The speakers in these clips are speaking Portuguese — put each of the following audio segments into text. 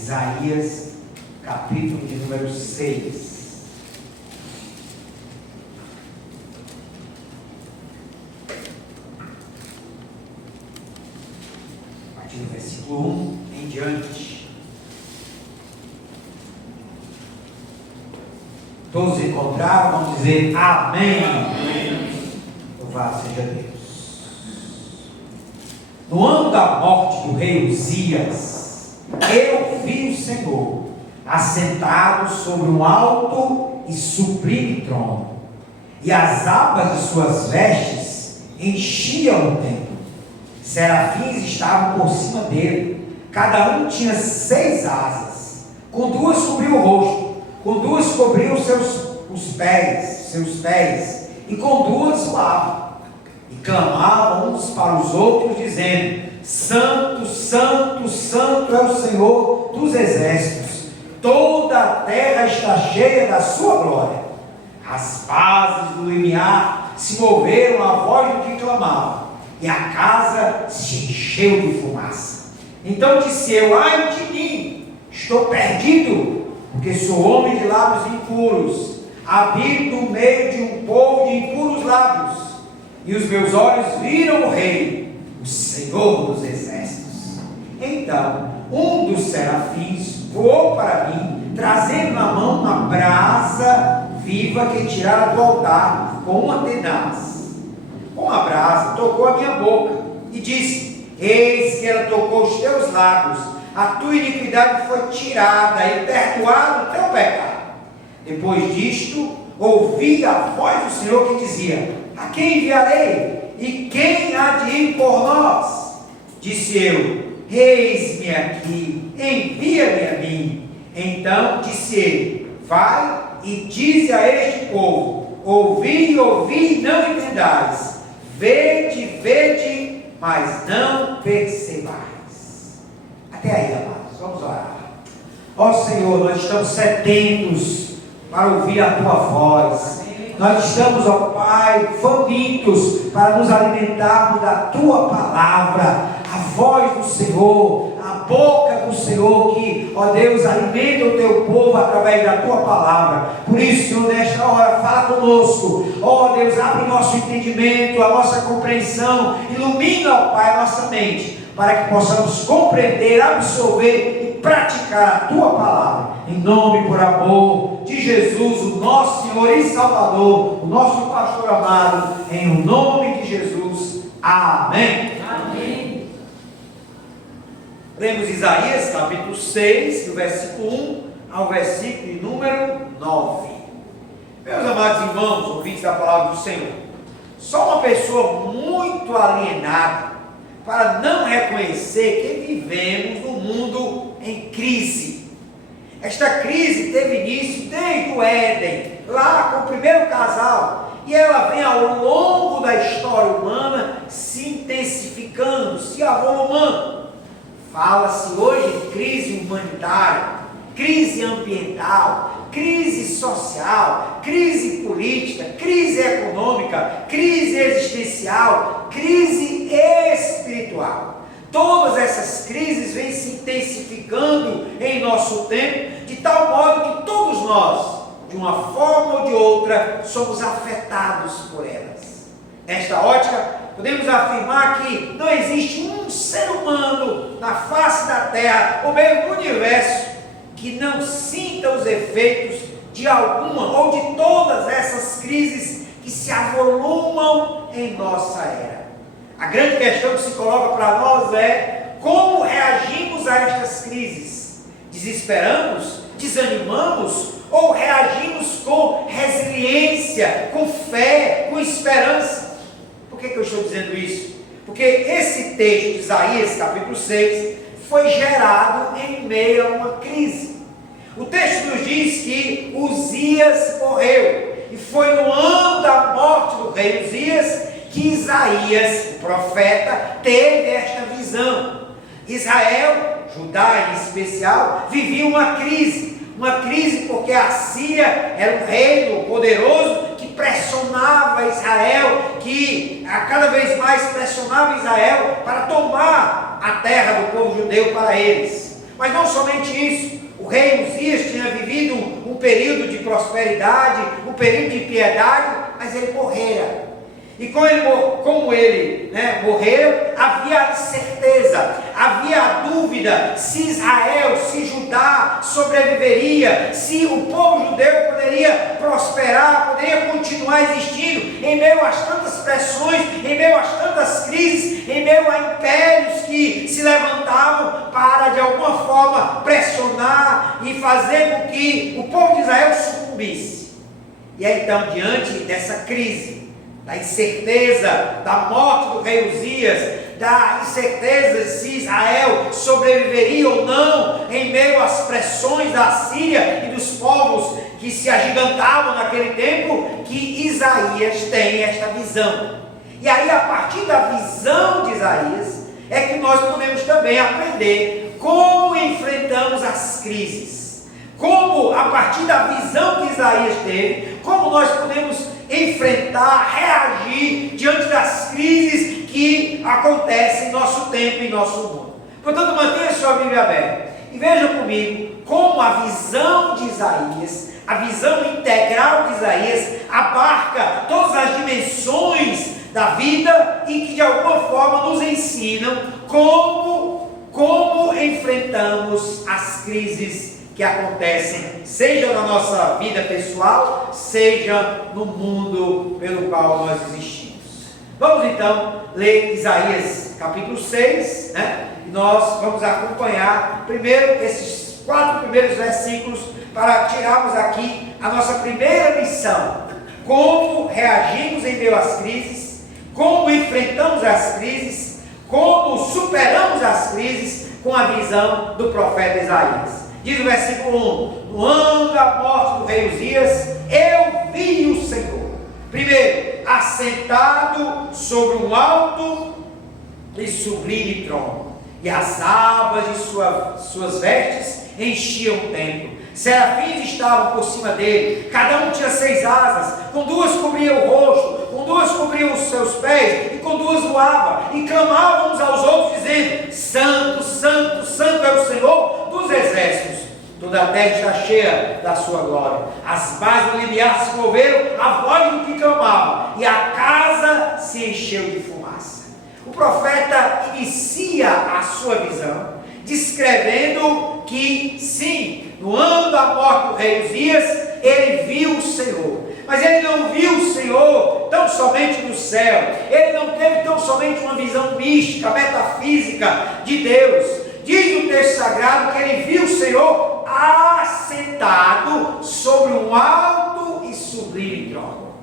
Isaías, capítulo de número 6. A partir do versículo 1 em diante. Todos encontraram, vamos dizer amém. Amém. Louvado seja Deus. No ano da morte do rei Uzias, eu vi o Senhor assentado sobre um alto e sublime trono, e as abas de suas vestes enchiam o templo. Serafins estavam por cima dele, cada um tinha 6 asas, com 2 cobriu o rosto, com 2 cobriu seus pés, e com 2 voavam. E clamavam uns para os outros, dizendo: Santo, Santo, Santo é o Senhor dos exércitos, toda a terra está cheia da sua glória. As bases do limiar se moveram à voz do que clamava, e a casa se encheu de fumaça. Então disse eu: ai de mim, estou perdido, porque sou homem de lábios impuros, habito no meio de um povo de impuros lábios. E os meus olhos viram o Rei, o Senhor dos exércitos. Então um dos serafins voou para mim, trazendo na mão uma brasa viva que tirara do altar com uma tenaz. Com a brasa tocou a minha boca e disse: eis que ela tocou os teus lábios, a tua iniquidade foi tirada e perdoado o teu pecado. Depois disto ouvi a voz do Senhor que dizia: a quem enviarei? E quem há de ir por nós? Disse eu: eis-me aqui, envia-me a mim. Então disse ele: vai e dize a este povo: ouvi, ouvi e não entendais, vede, vede, mas não percebais. Até aí, amados, vamos orar. Ó Senhor, nós estamos sedentos para ouvir a tua voz. Nós estamos, ó Pai, famintos para nos alimentarmos da tua palavra, a voz do Senhor, a boca do Senhor que, ó Deus, alimenta o teu povo através da tua palavra. Por isso, Senhor, nesta hora, fala conosco. Ó Deus, abre o nosso entendimento, a nossa compreensão, ilumina, ó Pai, a nossa mente, para que possamos compreender, absorver e praticar a tua palavra. Em nome e por amor de Jesus, o nosso Senhor e Salvador, o nosso pastor amado, em o nome de Jesus. Amém. Amém. Lemos Isaías capítulo 6, do versículo 1 ao versículo de número 9. Meus amados irmãos, ouvintes da palavra do Senhor, só uma pessoa muito alienada para não reconhecer que vivemos num mundo em crise. Esta crise teve início desde o Éden, lá com o primeiro casal, e ela vem ao longo da história humana se intensificando, se avolumando. Fala-se hoje de crise humanitária, crise ambiental, crise social, crise política, crise econômica, crise existencial, crise espiritual. Todas essas crises vêm se intensificando em nosso tempo, de tal modo que todos nós, de uma forma ou de outra, somos afetados por elas. Nesta ótica, podemos afirmar que não existe um ser humano na face da Terra, ou mesmo no universo, que não sinta os efeitos de alguma ou de todas essas crises que se avolumam em nossa era. A grande questão que se coloca para nós é: como reagimos a estas crises? Desesperamos? Desanimamos? Ou reagimos com resiliência, com fé, com esperança? Por que eu estou dizendo isso? Porque esse texto de Isaías, capítulo 6, foi gerado em meio a uma crise. O texto nos diz que Uzias morreu, e foi no ano da morte do rei Uzias que Isaías, o profeta, teve esta visão. Israel, Judá em especial, vivia uma crise porque a Síria era um reino poderoso que pressionava Israel, que a cada vez mais pressionava Israel para tomar a terra do povo judeu para eles. Mas não somente isso, o rei Uzias tinha vivido um período de prosperidade, um período de piedade, mas ele morrera. E como ele morreu, havia incerteza, havia dúvida se Israel, se Judá sobreviveria, se o povo judeu poderia prosperar, poderia continuar existindo em meio às tantas pressões, em meio às tantas crises, em meio a impérios que se levantavam para de alguma forma pressionar e fazer com que o povo de Israel sucumbisse. E aí então, diante dessa crise, da incerteza da morte do rei Uzias, da incerteza se Israel sobreviveria ou não em meio às pressões da Síria e dos povos que se agigantavam naquele tempo, que Isaías tem esta visão. E aí, a partir da visão de Isaías, é que nós podemos também aprender como enfrentamos as crises, como a partir da visão que Isaías teve, como nós podemos enfrentar, reagir diante das crises que acontecem em nosso tempo e em nosso mundo. Portanto, mantenha sua Bíblia aberta e veja comigo como a visão de Isaías, a visão integral de Isaías, abarca todas as dimensões da vida e que de alguma forma nos ensinam como enfrentamos as crises que acontecem, seja na nossa vida pessoal, seja no mundo pelo qual nós existimos. Vamos então ler Isaías capítulo 6, e nós vamos acompanhar primeiro esses 4 primeiros versículos para tirarmos aqui a nossa primeira lição: como reagimos em meio às crises, como enfrentamos as crises, como superamos as crises com a visão do profeta Isaías. Diz o versículo 1: no ano da morte do rei Uzias, eu vi o Senhor, primeiro, assentado sobre um alto e sublime trono, e as abas de suas vestes enchiam o templo. Serafins estavam por cima dele, cada um tinha 6 asas, com 2 cobriam o rosto, com 2 cobriam os seus pés, e com 2 voava, e clamavam uns aos outros, dizendo: Santo, Santo, Santo é o Senhor dos exércitos, toda a terra está cheia da sua glória. As bases do limiar se moveram à voz do que clamava, e a casa se encheu de fumaça. O profeta inicia a sua visão, descrevendo que sim, no ano da morte do rei Uzias, ele viu o Senhor. Mas ele não viu o Senhor tão somente no céu, ele não teve tão somente uma visão mística, metafísica de Deus. Diz o texto sagrado que ele viu o Senhor assentado sobre um alto e sublime trono.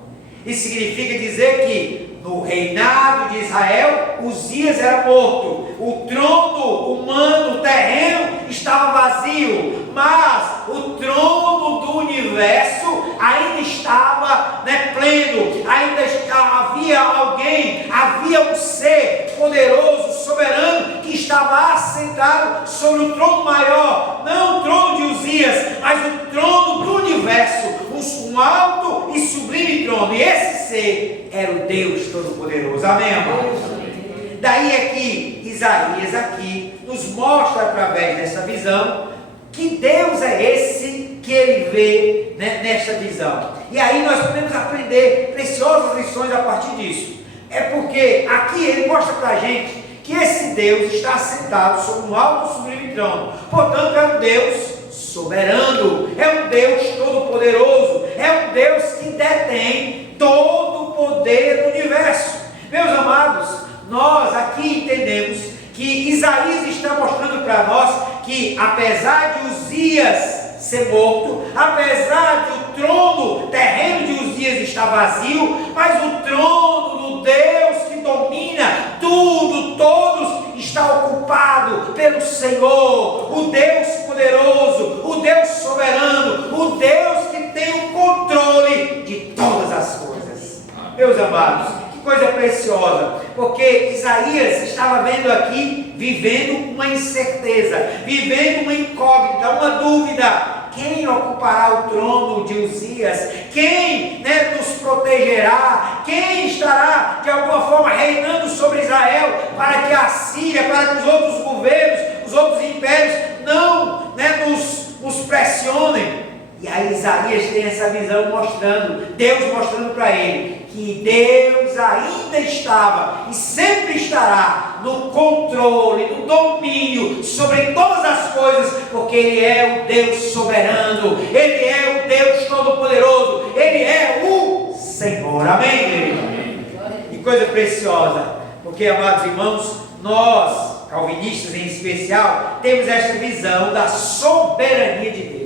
Isso significa dizer que no reinado de Israel, Uzias era morto, o trono humano, terreno, estava vazio, mas o trono do universo ainda estava pleno, ainda havia alguém, havia um ser poderoso, soberano, que estava assentado sobre o trono maior, não o trono de Uzias, mas o trono do universo, um alto e sublime trono. E esse ser era o Deus Todo-Poderoso. Amém, amados? Daí é que Isaías aqui nos mostra, através dessa visão, que Deus é esse que ele vê nesta visão. E aí nós podemos aprender preciosas lições a partir disso. É porque aqui ele mostra para a gente que esse Deus está assentado sobre um alto e sublime trono. Portanto, é um Deus soberano, é um Deus todo-poderoso, é um Deus que detém todo o poder do universo. Meus amados, nós aqui entendemos que Isaías está mostrando para nós que, apesar de Uzias ser morto, apesar de o trono terreno de Uzias estar vazio, mas o trono do Deus que domina tudo, todos, está ocupado pelo Senhor, o Deus poderoso, o Deus soberano, o Deus que tem o controle de todas as coisas. Meus amados, que coisa preciosa, porque Isaías estava vendo aqui, vivendo uma incerteza, vivendo uma incógnita, uma dúvida. Quem ocupará o trono de Uzias? Quem nos protegerá? Quem estará de alguma forma reinando sobre Israel, para que a Síria, para que os outros governos, os outros impérios não Isaías tem essa visão mostrando, Deus mostrando para ele, que Deus ainda estava e sempre estará no controle, no domínio sobre todas as coisas, porque Ele é o Deus soberano, Ele é o Deus todo-poderoso, Ele é o Senhor. Amém, igreja? E coisa preciosa, porque, amados irmãos, nós, calvinistas em especial, temos esta visão da soberania de Deus.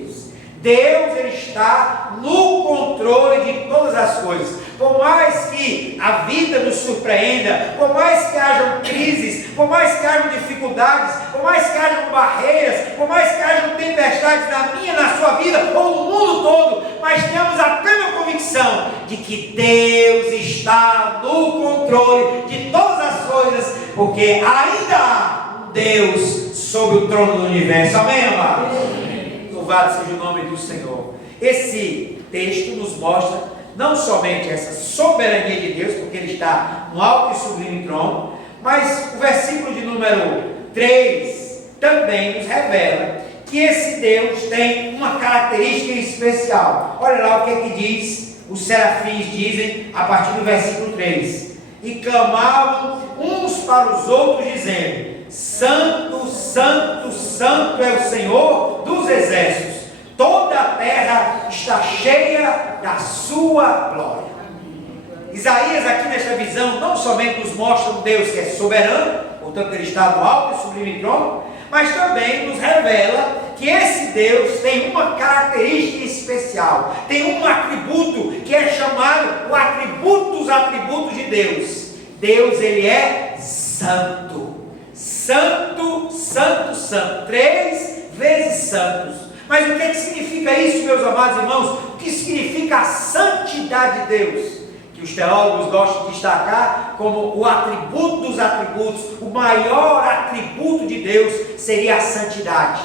Deus, Ele está no controle de todas as coisas. Por mais que a vida nos surpreenda, por mais que hajam crises, por mais que hajam dificuldades, por mais que hajam barreiras, por mais que hajam tempestades na minha, na sua vida ou no mundo todo, mas temos a plena convicção de que Deus está no controle de todas as coisas, porque ainda há um Deus sobre o trono do universo. Amém, amados? Louvado seja o nome do Senhor. Esse texto nos mostra não somente essa soberania de Deus, porque Ele está no alto e sublime trono, mas o versículo de número 3 também nos revela que esse Deus tem uma característica especial. Olha lá o que é que diz, os serafins dizem a partir do versículo 3: e clamavam uns para os outros, dizendo: Santo, Santo, Santo é o Senhor dos exércitos, toda a terra está cheia da sua glória. Isaías, aqui nesta visão, não somente nos mostra um Deus que é soberano, portanto Ele está no alto e sublime trono, mas também nos revela que esse Deus tem uma característica especial, tem um atributo que é chamado o atributo dos atributos de Deus. Deus, Ele é santo. Santo, santo, santo. 3 vezes santos. Mas o que significa isso, meus amados irmãos? O que significa a santidade de Deus? Que os teólogos gostam de destacar como o atributo dos atributos, o maior atributo de Deus seria a santidade.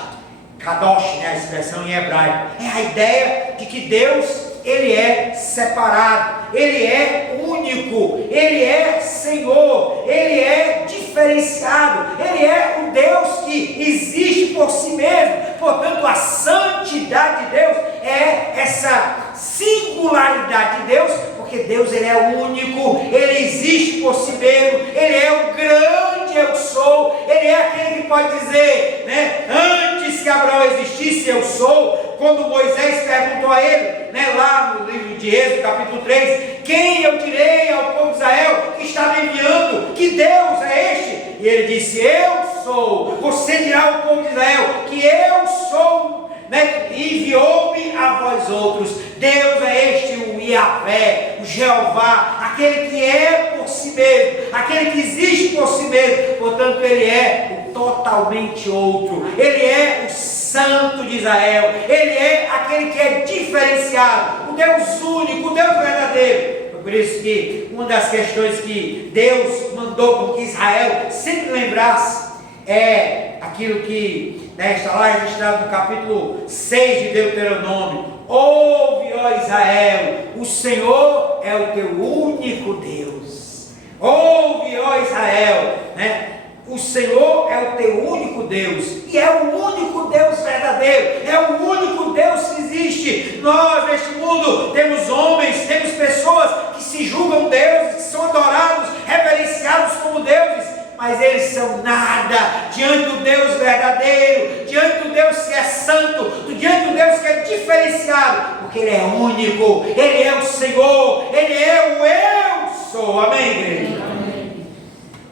Kadosh, né, a expressão em hebraico. É a ideia de que Deus, Ele é separado, Ele é único, Ele é Senhor, Ele é diferenciado, Ele é um Deus que existe por si mesmo. Portanto, a santidade de Deus é essa singularidade de Deus, porque Deus, Ele é único, Ele existe por si mesmo, Ele é o grande eu sou, Ele é aquele que pode dizer, né, antes que Abraão existisse, eu sou. Quando Moisés perguntou a ele, né, lá no livro de Êxodo, capítulo 3, quem eu direi ao povo de Israel que está me enviando? Que Deus é este? E ele disse, eu sou. Você dirá ao povo de Israel que eu sou, né, enviou-me a vós outros. Deus é este, o Yahvé, o Jeová, aquele que é por si mesmo, aquele que existe por si mesmo. Portanto, Ele é o totalmente outro, Ele é o Santo de Israel, Ele é aquele que é diferenciado, o Deus único, o Deus verdadeiro. Por isso que uma das questões que Deus mandou com que Israel sempre lembrasse é aquilo que, né, está lá registrado no capítulo 6 de Deuteronômio: ouve, ó Israel, o Senhor é o teu único Deus. Ouve, ó Israel, né? O Senhor é o teu único Deus, e é o único Deus verdadeiro, é o único Deus que existe. Nós neste mundo temos homens, temos pessoas que se julgam deuses, que são adorados, reverenciados como deuses, mas eles são nada diante do Deus verdadeiro, diante do Deus que é santo, diante do Deus que é diferenciado, porque Ele é único, Ele é o Senhor, Ele é o eu sou. Amém, igreja? Amém.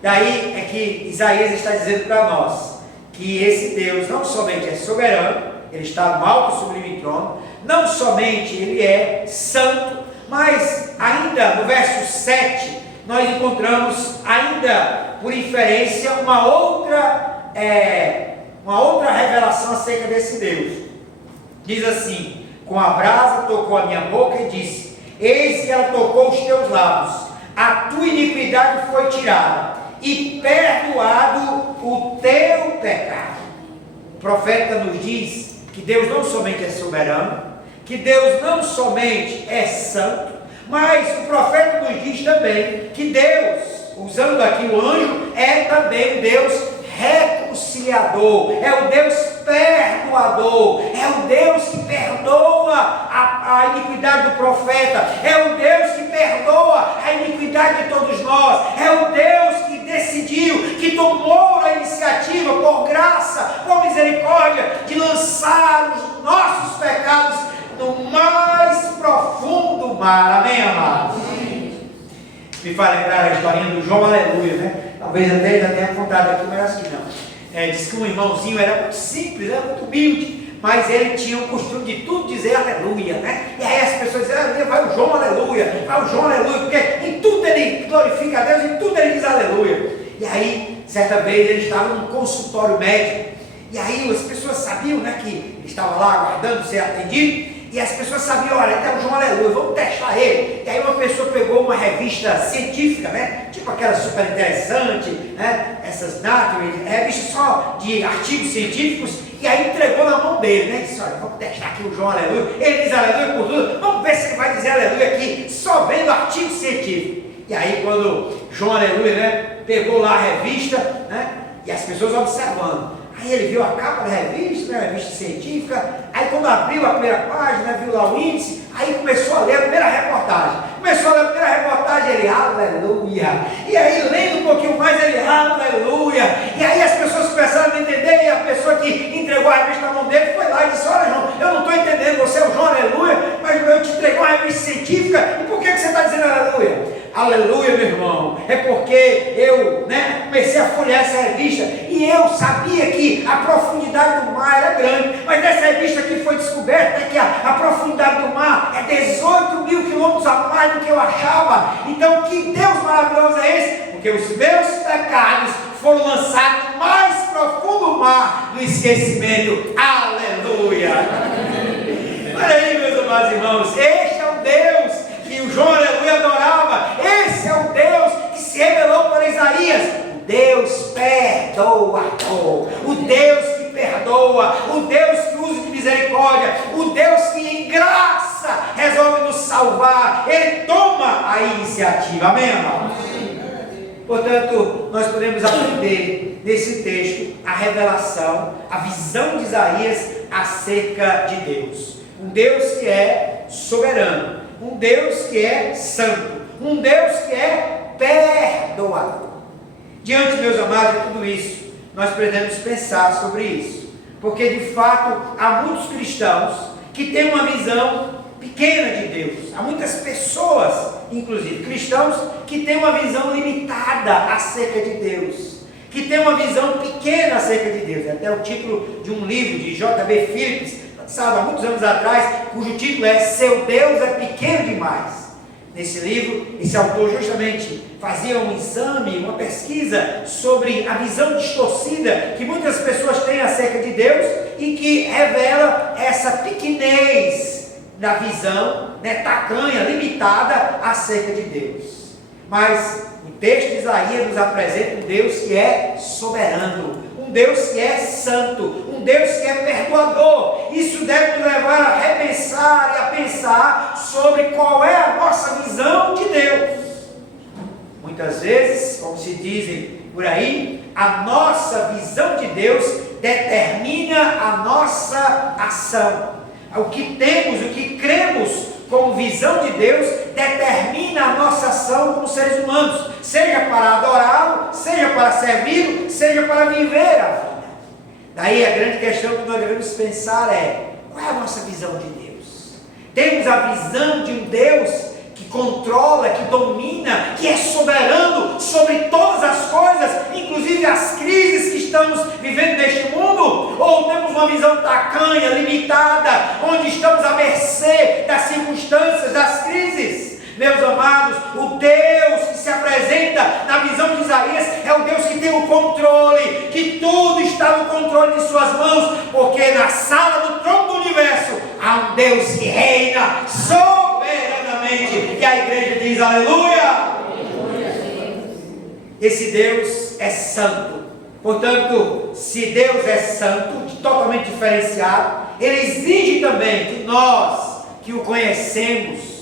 Daí é que Isaías está dizendo para nós que esse Deus não somente é soberano, Ele está no alto e sublime trono, não somente Ele é santo, mas ainda no verso 7 nós encontramos ainda por inferência uma outra revelação acerca desse Deus. Diz assim: com a brasa tocou a minha boca e disse, eis que ela tocou os teus lábios, a tua iniquidade foi tirada e perdoado o teu pecado. O profeta nos diz que Deus não somente é soberano, que Deus não somente é santo, mas o profeta nos diz também que Deus, usando aqui o anjo, é também o Deus reconciliador, é o Deus perdoador, é o Deus que perdoa a iniquidade do profeta, é o Deus que perdoa a iniquidade de todos nós, é o Deus que decidiu, que tomou a iniciativa por graça, por misericórdia, de lançar os nossos pecados no mais profundo mar. Amém, amados? Me faz lembrar a historinha do João Aleluia, né? Talvez até já tenha contado aqui, mas acho que não. Diz que um irmãozinho era muito simples, era muito humilde, mas ele tinha o costume de tudo dizer aleluia, né? E aí as pessoas dizem, aleluia, vai o João Aleluia, vai o João Aleluia, porque em tudo ele glorifica a Deus, em tudo ele diz aleluia. E aí, certa vez ele estava num consultório médico, e aí as pessoas sabiam, né, que ele estava lá aguardando ser atendido, e as pessoas sabiam, olha, até o João Aleluia, vamos testar ele. E aí uma pessoa pegou uma revista científica, né? Tipo aquela super interessante, né? Essas Nature, revista só de artigos científicos, e aí entregou na mão dele, né? Disse, olha, vamos testar aqui o João Aleluia. Ele diz aleluia por tudo, vamos ver se ele vai dizer aleluia aqui, só vendo artigo científico. E aí quando João Aleluia, né, pegou lá a revista, né? E as pessoas observando. Aí ele viu a capa da revista, né, revista científica, aí quando abriu a primeira página, viu lá o índice, aí começou a ler a primeira reportagem. Começou a ler a primeira reportagem, ele, aleluia. E aí lendo um pouquinho mais, ele, aleluia. E aí as pessoas começaram a entender, e a pessoa que entregou a revista na mão dele foi lá e disse, olha João, eu não estou entendendo, você é o João Aleluia, mas eu te entreguei uma revista científica, e por que você está dizendo aleluia? Aleluia, meu irmão, é porque eu, né, comecei a folhear essa revista e eu sabia que a profundidade do mar era grande, mas nessa revista aqui foi descoberto, né, que a profundidade do mar é 18 mil quilômetros a mais do que eu achava. Então que Deus maravilhoso é esse? Porque os meus pecados foram lançados no mais profundo mar do esquecimento. Aleluia. Olha aí, meus amados irmãos, este é o Deus que o João Aleluia adorava. Esse é o Deus que se revelou para Isaías, o Deus perdoador, o Deus que perdoa, o Deus que usa de misericórdia, o Deus que em graça resolve nos salvar. Ele toma a iniciativa. Amém, amados? Portanto, nós podemos aprender nesse texto a revelação, a visão de Isaías acerca de Deus. Um Deus que é soberano, um Deus que é santo, um Deus que é perdoador. Diante, meus amados, de tudo isso, nós precisamos pensar sobre isso, porque de fato há muitos cristãos que têm uma visão pequena de Deus. Há muitas pessoas, inclusive cristãos, que têm uma visão limitada acerca de Deus, que têm uma visão pequena acerca de Deus. É até o título de um livro de J.B. Phillips, lançado há muitos anos atrás, cujo título é Seu Deus é Pequeno Demais. Nesse livro, esse autor justamente fazia um exame, uma pesquisa sobre a visão distorcida que muitas pessoas têm acerca de Deus e que revela essa pequenez da visão, né, tacanha, limitada acerca de Deus. Mas o texto de Isaías nos apresenta um Deus que é soberano, um Deus que é santo, um Deus que é perdoador. Isso deve nos levar a repensar e a pensar sobre qual é a nossa visão de Deus. Muitas vezes, como se dizem por aí, a nossa visão de Deus determina a nossa ação. O que temos, o que cremos como visão de Deus, determina a nossa ação como seres humanos, seja para adorá-lo, seja para servi-lo, seja para viver a vida. Daí a grande questão que nós devemos pensar é, qual é a nossa visão de Deus? Temos a visão de um Deus que controla, que domina, que é soberano sobre todas as coisas, inclusive as crises que estamos vivendo neste mundo? Ou temos uma visão tacanha, limitada, onde estamos à mercê das circunstâncias, das crises? Meus amados, o Deus que se apresenta na visão de Isaías é o Deus que tem o controle, que tudo está no controle de suas mãos, porque na sala do trono do universo há um Deus que reina soberanamente, e a igreja diz aleluia. Esse Deus é santo. Portanto, se Deus é santo, totalmente diferenciado, Ele exige também que nós, que o conhecemos,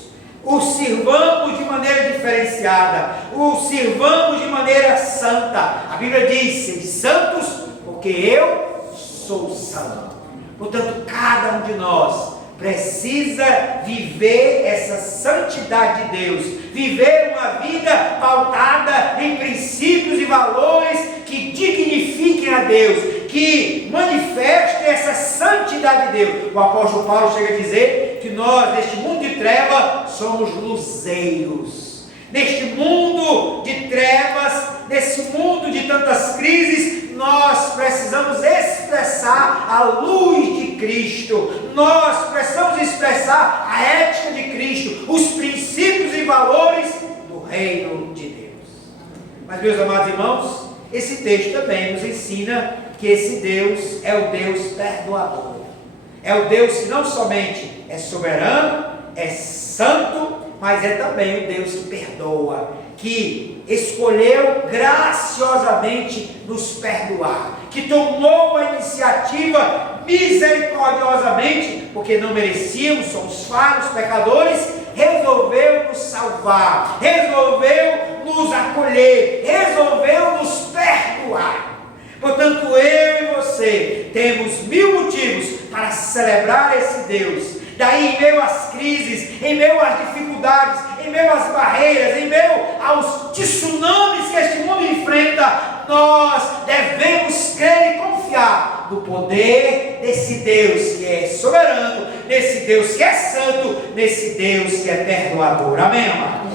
o sirvamos de maneira diferenciada, o sirvamos de maneira santa. A Bíblia diz, sede santos, porque eu sou santo. Portanto, cada um de nós precisa viver essa santidade de Deus, viver uma vida pautada em princípios e valores que dignifiquem a Deus, que manifestem essa santidade de Deus. O apóstolo Paulo chega a dizer que nós, neste mundo de trevas, somos luzeiros. Neste mundo de trevas, nesse mundo de tantas crises, nós precisamos expressar a luz de Cristo, nós precisamos expressar a ética de Cristo, os princípios e valores do reino de Deus. Mas, meus amados irmãos, esse texto também nos ensina que esse Deus é o Deus perdoador, é o Deus que não somente é soberano, é santo, mas é também o Deus que perdoa, que escolheu graciosamente nos perdoar, que tomou a iniciativa misericordiosamente, porque não merecíamos, somos falhos, pecadores, resolveu nos salvar, resolveu nos acolher, resolveu nos perdoar. Portanto, eu e você temos 1000 motivos para celebrar esse Deus. Daí, em meio às crises, em meio às dificuldades, em meio às barreiras, em meio aos tsunamis que este mundo enfrenta, nós devemos crer e confiar no poder desse Deus que é soberano, nesse Deus que é santo, nesse Deus que é perdoador. Amém, amados?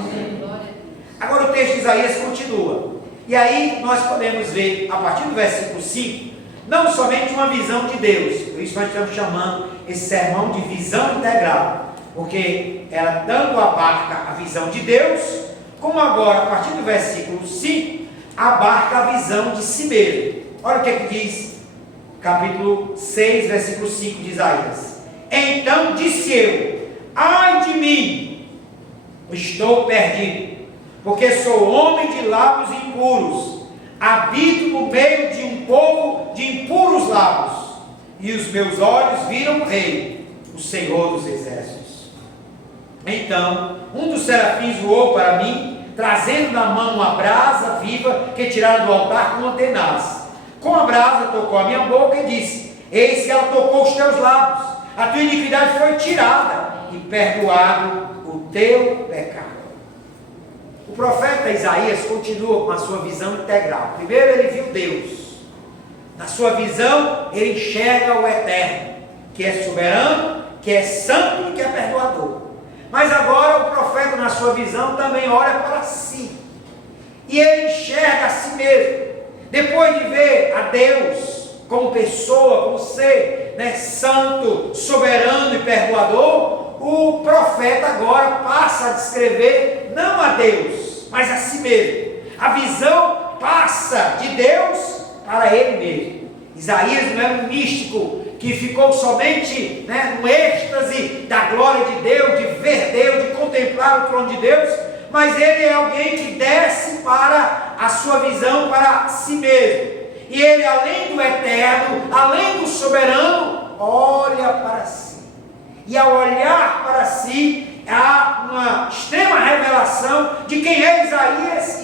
Agora o texto de Isaías continua. E aí nós podemos ver, a partir do versículo 5, não somente uma visão de Deus. Por isso nós estamos chamando esse sermão de visão integral, porque ela tanto abarca a visão de Deus, como agora, a partir do versículo 5, abarca a visão de si mesmo. Olha o que é que diz, capítulo 6, versículo 5 de Isaías. Então disse eu: ai de mim, estou perdido, porque sou homem de lábios impuros, habito no meio de um povo de impuros lábios, e os meus olhos viram o Rei, o Senhor dos Exércitos. Então um dos serafins voou para mim, trazendo na mão uma brasa viva que tiraram do altar com uma tenaz. Com a brasa tocou a minha boca e disse: eis que ela tocou os teus lábios, a tua iniquidade foi tirada e perdoado o teu pecado. O profeta Isaías continua com a sua visão integral. Primeiro ele viu Deus. Na sua visão ele enxerga o Eterno, que é soberano, que é santo e que é perdoador. Mas agora o profeta, na sua visão, também olha para si. E ele enxerga a si mesmo. Depois de ver a Deus como pessoa, como ser, santo, soberano e perdoador, o profeta agora passa a descrever não a Deus, mas a si mesmo. A visão passa de Deus para ele mesmo. Isaías não é um místico que ficou somente no êxtase da glória de Deus, de ver Deus, de contemplar o trono de Deus, mas ele é alguém que desce para a sua visão, para si mesmo. E ele, além do eterno, além do soberano, olha para si. E ao olhar para si, há uma extrema revelação de quem é Isaías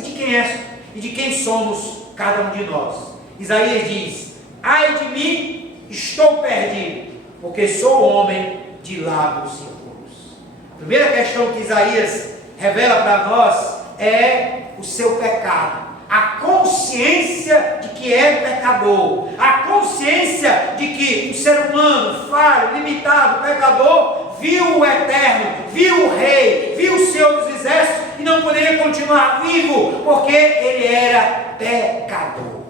e de quem somos cada um de nós. Isaías diz: ai de mim, estou perdido, porque sou homem de lábios impuros. A primeira questão que Isaías revela para nós é o seu pecado, a consciência de que é pecador, a consciência de que o ser humano, falho, limitado, pecador, viu o Eterno, viu o Rei, viu o Senhor dos Exércitos e não poderia continuar vivo, porque ele era pecador.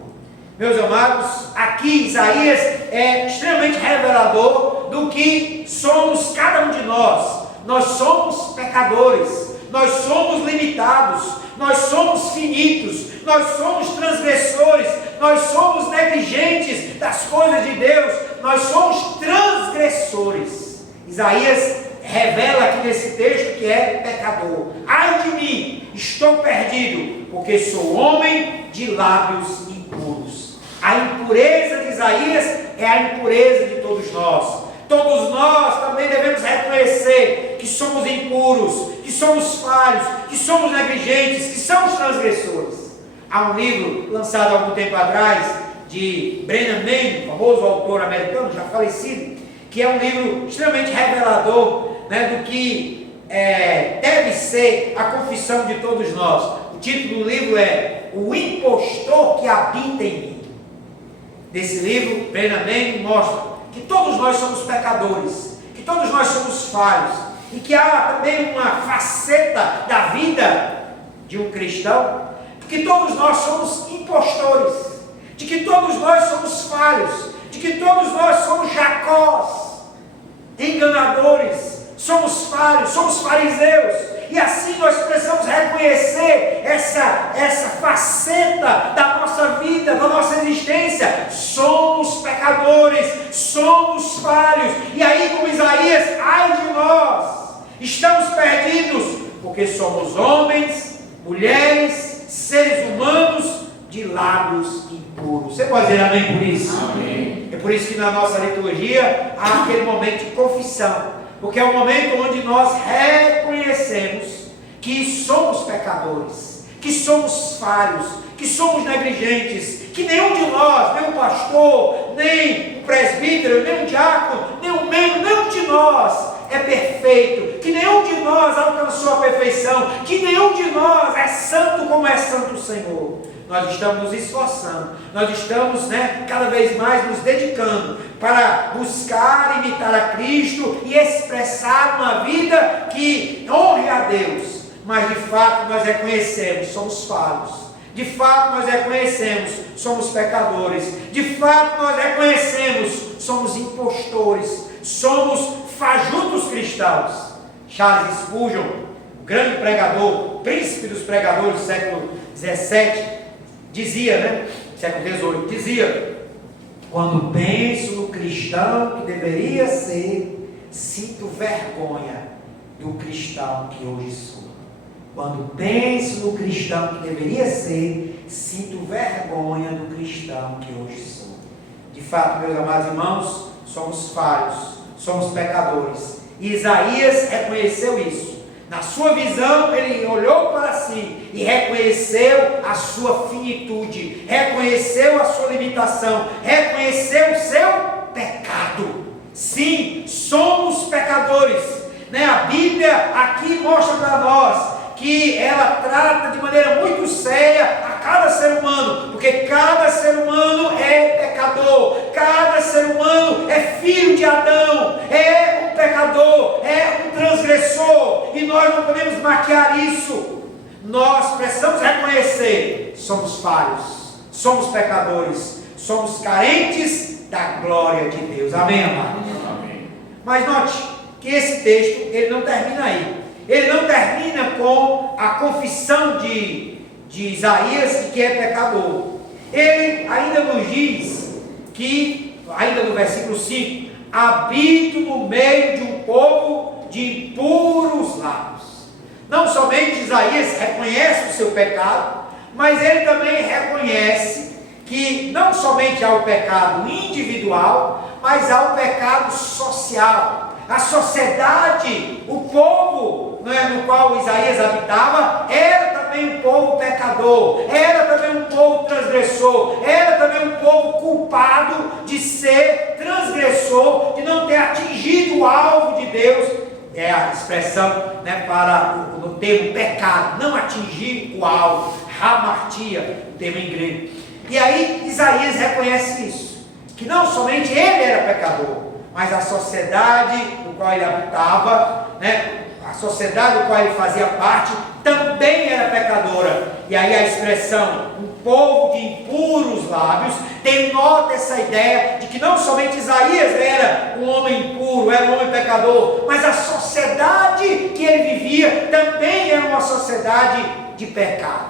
Meus amados, aqui Isaías é extremamente revelador do que somos cada um de nós. Nós somos pecadores, nós somos limitados, nós somos finitos, nós somos transgressores, nós somos negligentes das coisas de Deus, nós somos transgressores. Isaías revela aqui nesse texto que é pecador. Ai de mim, estou perdido, porque sou homem de lábios impuros. A impureza de Isaías é a impureza de todos nós. Todos nós também devemos reconhecer que somos impuros, que somos falhos, que somos negligentes, que somos transgressores. Há um livro lançado há algum tempo atrás de Brennan Manning, famoso autor americano, já falecido, que é um livro extremamente revelador, né, do que deve ser a confissão de todos nós. O título do livro é O Impostor que Habita em Mim. Desse livro, plenamente mostra que todos nós somos pecadores, que todos nós somos falhos, e que há também uma faceta da vida de um cristão, que todos nós somos impostores, de que todos nós somos falhos, de que todos nós somos Jacós, enganadores, somos falhos, somos fariseus. E assim nós precisamos reconhecer essa faceta da nossa vida, da nossa existência. Somos pecadores, somos falhos. E aí, como Isaías, ai de nós, estamos perdidos, porque somos homens, mulheres, seres humanos de lábios impuros. Você pode dizer amém por isso? Amém. É por isso que na nossa liturgia há aquele momento de confissão. Porque é o momento onde nós reconhecemos que somos pecadores, que somos falhos, que somos negligentes, que nenhum de nós, nem o pastor, nem o presbítero, nem o diácono, nem o membro, nenhum de nós é perfeito, que nenhum de nós alcançou a perfeição, que nenhum de nós é santo como é santo o Senhor. Nós estamos nos esforçando, nós estamos cada vez mais nos dedicando para buscar imitar a Cristo e expressar uma vida que honre a Deus. Mas de fato nós reconhecemos, somos falhos. De fato nós reconhecemos, somos pecadores. De fato nós reconhecemos, somos impostores, somos fajutos cristãos. Charles Spurgeon, o grande pregador, príncipe dos pregadores do século XVII, dizia, século XVIII, dizia: quando penso no cristão que deveria ser, sinto vergonha do cristão que hoje sou. Quando penso no cristão que deveria ser, sinto vergonha do cristão que hoje sou. De fato, meus amados irmãos, somos falhos, somos pecadores. E Isaías reconheceu isso. Na sua visão, ele olhou para si e reconheceu a sua finitude, reconheceu a sua limitação, reconheceu o seu pecado. Sim, somos pecadores. A Bíblia aqui mostra para nós que ela trata de maneira muito séria a cada ser humano, porque cada ser humano é pecador, cada ser humano é filho de Adão, é um pecador, é um transgressor, e nós não podemos maquiar isso. Nós precisamos reconhecer: somos falhos, somos pecadores, somos carentes da glória de Deus. Amém, amados? Amém. Mas note que esse texto, ele não termina aí. Ele não termina com a confissão de Isaías de que é pecador. Ele ainda nos diz que, ainda no versículo 5, habito no meio de um povo de impuros lábios. Não somente Isaías reconhece o seu pecado, mas ele também reconhece que não somente há o pecado individual, mas há o pecado social. A sociedade, o povo no qual Isaías habitava, era também um povo pecador, era também um povo transgressor, era também um povo culpado de ser transgressor, de não ter atingido o alvo de Deus. É a expressão para o termo pecado, não atingir o alvo, hamartia, o termo em grego. E aí Isaías reconhece isso, que não somente ele era pecador, mas a sociedade no qual ele habitava, a sociedade do qual ele fazia parte, também era pecadora. E aí a expressão, um povo de impuros lábios, denota essa ideia de que não somente Isaías era um homem impuro, era um homem pecador, mas a sociedade que ele vivia também era uma sociedade de pecado.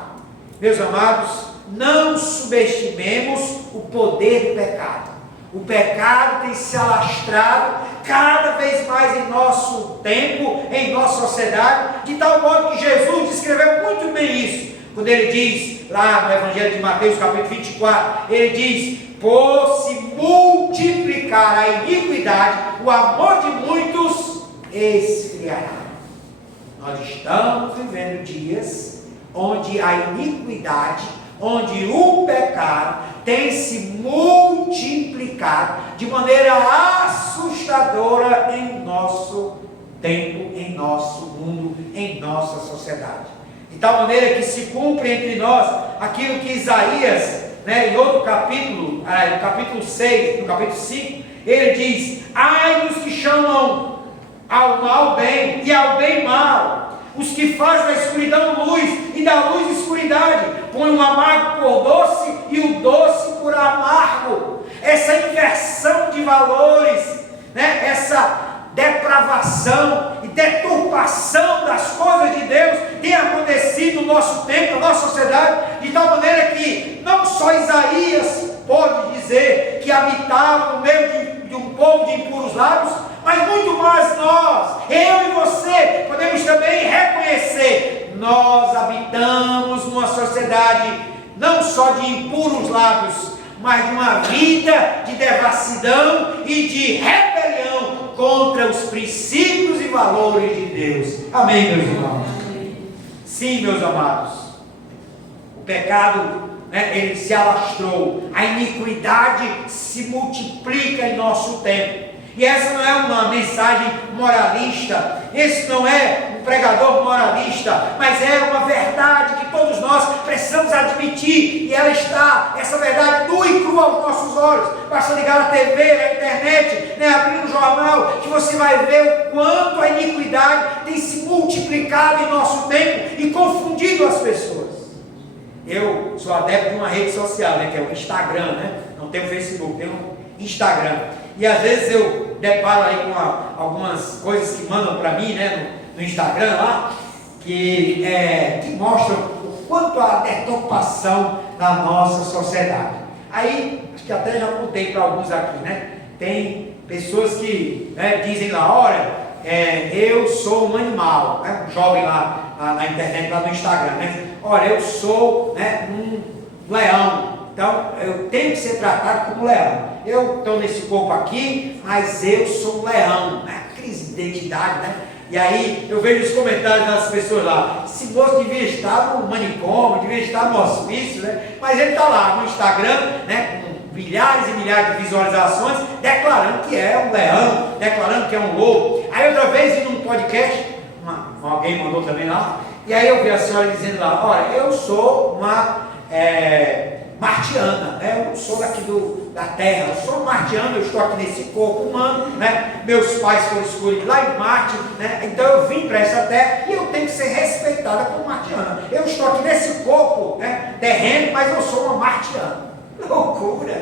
Meus amados, não subestimemos o poder do pecado. O pecado tem se alastrado cada vez mais em nosso tempo, em nossa sociedade, de tal modo que Jesus descreveu muito bem isso, quando ele diz, lá no Evangelho de Mateus, capítulo 24, ele diz: por se multiplicar a iniquidade, o amor de muitos esfriará. Nós estamos vivendo dias onde a iniquidade, onde o pecado tem se multiplicado de maneira assustadora em nosso tempo, em nosso mundo, em nossa sociedade. De tal maneira que se cumpre entre nós aquilo que Isaías, em outro capítulo, no capítulo 6, no capítulo 5, ele diz: ai dos que chamam ao mal bem e ao bem mal, os que fazem da escuridão luz e da luz escuridade, põem o amargo por doce e o doce por amargo. Essa inversão de valores, essa depravação e deturpação das coisas de Deus tem acontecido no nosso tempo, na nossa sociedade, de tal maneira que não só Isaías pode dizer que habitava no meio de um povo de impuros lábios, mas muito mais nós, eu e você, podemos também reconhecer: nós habitamos numa sociedade não só de impuros lábios, mas de uma vida de devassidão e de rebelião contra os princípios e valores de Deus. Amém, meus irmãos? Sim, meus amados, o pecado, ele se alastrou, a iniquidade se multiplica em nosso tempo. E essa não é uma mensagem moralista, esse não é um pregador moralista, mas é uma verdade que todos nós precisamos admitir, e ela está, essa verdade, nua e crua aos nossos olhos. Basta ligar a TV, a internet, abrir um jornal, que você vai ver o quanto a iniquidade tem se multiplicado em nosso tempo e confundido as pessoas. Eu sou adepto de uma rede social, que é o Instagram, não tem o Facebook, tem o Instagram. E às vezes eu deparo aí com algumas coisas que mandam para mim, no Instagram lá, que mostram o quanto há deturpação na nossa sociedade. Aí, acho que até já contei para alguns aqui, tem pessoas que dizem lá: olha, eu sou um animal, um jovem lá na internet, lá no Instagram, olha, eu sou um leão. Então, eu tenho que ser tratado como leão. Eu estou nesse corpo aqui, mas eu sou um leão. Crise de identidade, E aí, eu vejo os comentários das pessoas lá: esse moço devia estar no manicômio, devia estar no hospício, Mas ele está lá no Instagram, com milhares e milhares de visualizações, declarando que é um leão, declarando que é um lobo. Aí, outra vez, indo num podcast, alguém mandou também lá, e aí eu vi a senhora dizendo lá: olha, eu sou uma martiana, eu não sou daqui da terra, eu sou martiano, eu estou aqui nesse corpo humano, meus pais foram escolhidos lá em Marte, então eu vim para essa terra e eu tenho que ser respeitada como martiana. Eu estou aqui nesse corpo terreno, mas eu sou uma martiana. Loucura,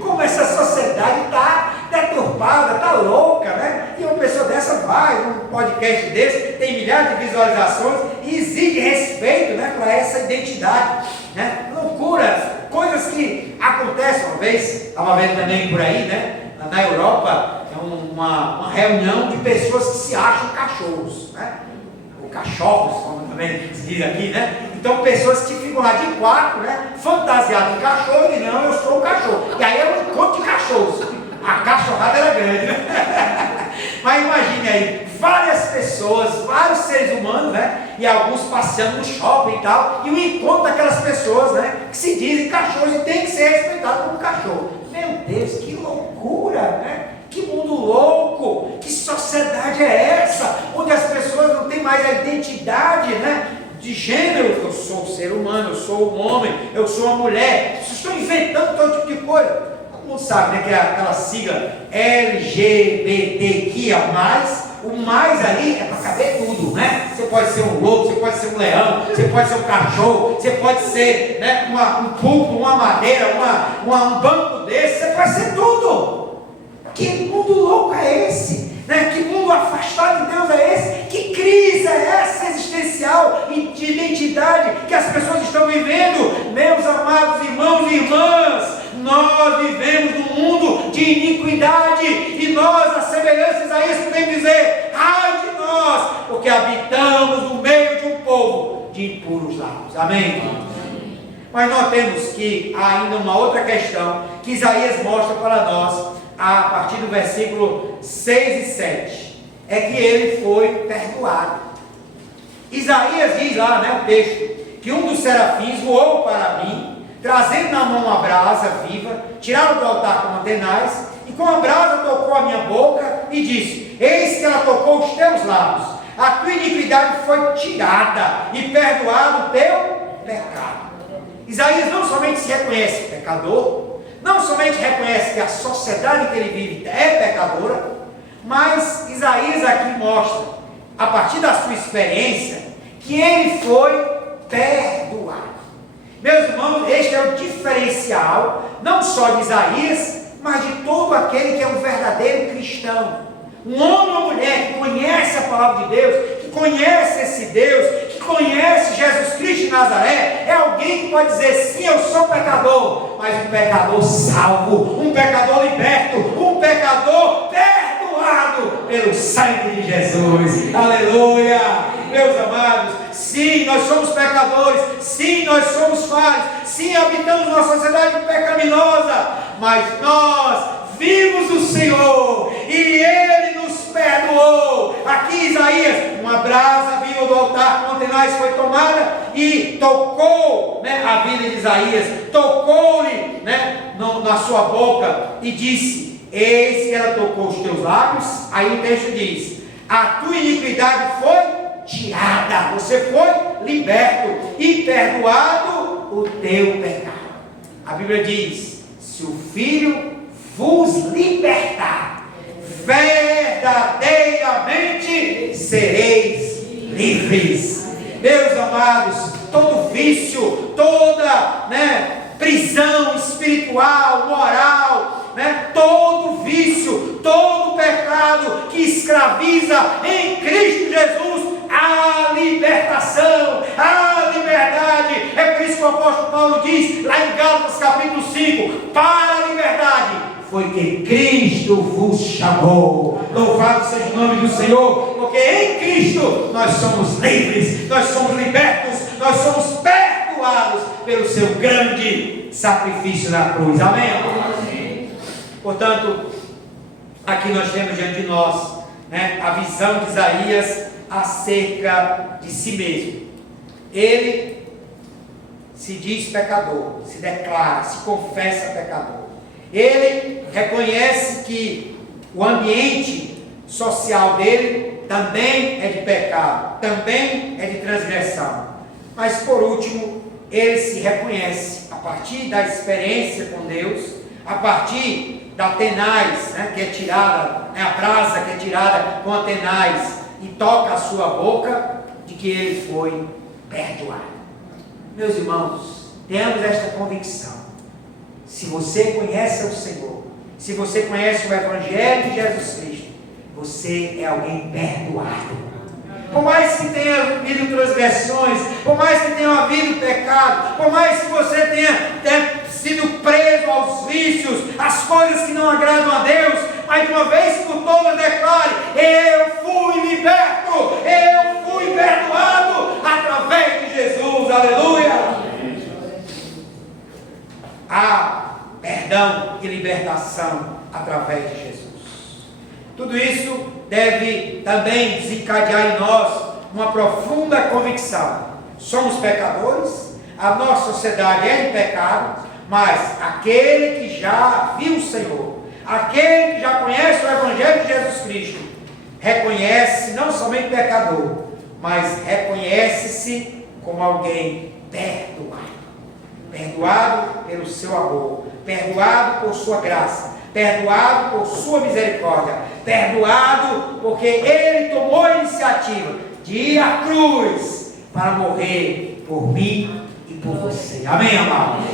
Como essa sociedade está deturpada, está louca, E uma pessoa dessa vai num podcast desse, tem milhares de visualizações e exige respeito, para essa identidade, Loucura, coisas que acontecem. Uma vez, estava vendo também por aí, na Europa, é uma reunião de pessoas que se acham cachorros, ou cachorros, como também se diz aqui, Então, pessoas que ficam lá de quatro, fantasiadas em cachorro, e não, eu sou um cachorro. E aí é um encontro de cachorros. A cachorrada era grande, Mas imagine aí, várias pessoas, vários seres humanos, e alguns passeando no shopping e tal, e o encontro daquelas pessoas, que se dizem cachorros e tem que ser respeitado como cachorro. Meu Deus, que loucura, Que mundo louco, que sociedade é essa, onde as pessoas não têm mais a identidade, de gênero. Eu sou um ser humano, eu sou um homem, eu sou uma mulher. Vocês estão inventando todo tipo de coisa. Todo mundo sabe, que é aquela sigla LGBTQIA+, o mais ali é para caber tudo, Você pode ser um lobo, você pode ser um leão, você pode ser um cachorro, você pode ser um pulpo, uma madeira, um banco desse, você pode ser tudo. Que mundo louco é esse? Que mundo afastado de Deus é esse? Que crise é essa existencial e de identidade que as pessoas estão vivendo? Meus amados irmãos e irmãs, nós vivemos num mundo de iniquidade, e nós, as semelhanças a isso, podemos dizer: ai de nós, porque habitamos no meio de um povo de impuros lábios. Amém, irmãos? Mas nós temos que ainda uma outra questão que Isaías mostra para nós, a partir do versículo 6 e 7, é que ele foi perdoado. Isaías diz lá, o texto, que um dos serafins voou para mim, trazendo na mão uma brasa viva, tiraram do altar com mantenais, e com a brasa tocou a minha boca e disse: eis que ela tocou os teus lábios, a tua iniquidade foi tirada e perdoado o teu pecado. Isaías não somente se reconhece pecador, não somente reconhece que a sociedade que ele vive é pecadora, mas Isaías aqui mostra, a partir da sua experiência, que ele foi perdoado. Meus irmãos, este é o diferencial, não só de Isaías, mas de todo aquele que é um verdadeiro cristão. Um homem ou mulher que conhece a palavra de Deus, que conhece esse Deus, que conhece Jesus Cristo de Nazaré, é alguém que pode dizer: sim, eu sou pecador, mas um pecador salvo, um pecador liberto, um pecador perdoado pelo sangue de Jesus. Aleluia! Meus amados, sim, nós somos pecadores, sim, nós somos falhos, sim, habitamos uma sociedade pecaminosa, mas nós vimos o Senhor e Ele nos perdoou. Aqui Isaías, uma brasa viva do altar com tenaz foi tomada e tocou, a vida de Isaías, tocou-lhe, na sua boca e disse: eis que ela tocou os teus lábios. Aí o texto diz: a tua iniquidade foi tirada, você foi liberto e perdoado o teu pecado. A Bíblia diz: se o Filho vos libertar, verdadeiramente sereis livres. Meus amados, todo vício, toda prisão espiritual, moral, todo vício, todo pecado que escraviza em Cristo Jesus, a libertação, a liberdade. É por isso que o apóstolo Paulo diz lá em Gálatas capítulo 5: para a liberdade foi que Cristo vos chamou. Louvado seja o nome do Senhor, porque em Cristo nós somos livres, nós somos libertos, nós somos perdoados pelo seu grande sacrifício na cruz. Amém? Amém. Portanto, aqui nós temos diante de nós a visão de Isaías acerca de si mesmo. Ele se diz pecador, se declara, se confessa pecador. Ele reconhece que o ambiente social dele também é de pecado, também é de transgressão. Mas por último, ele se reconhece a partir da experiência com Deus, a partir da tenaz, que é tirada, a brasa que é tirada com a tenaz e toca a sua boca, de que ele foi perdoado. Meus irmãos, temos esta convicção. Se você conhece o Senhor, se você conhece o Evangelho de Jesus Cristo, você é alguém perdoado. Por mais que tenha havido transgressões, por mais que tenha havido pecado, por mais que você tenha sido preso aos vícios, às coisas que não agradam a Deus, mas de uma vez por todas declare: eu fui liberto, eu fui perdoado através de Jesus. Aleluia! Há perdão e libertação através de Jesus. Tudo isso deve também desencadear em nós uma profunda convicção: somos pecadores, a nossa sociedade é de pecado, mas aquele que já viu o Senhor, aquele que já conhece o Evangelho de Jesus Cristo, reconhece não somente pecador, mas reconhece-se como alguém perdoado. Perdoado pelo seu amor, perdoado por sua graça, perdoado por sua misericórdia, perdoado porque Ele tomou a iniciativa de ir à cruz para morrer por mim e por você. Amém, amado?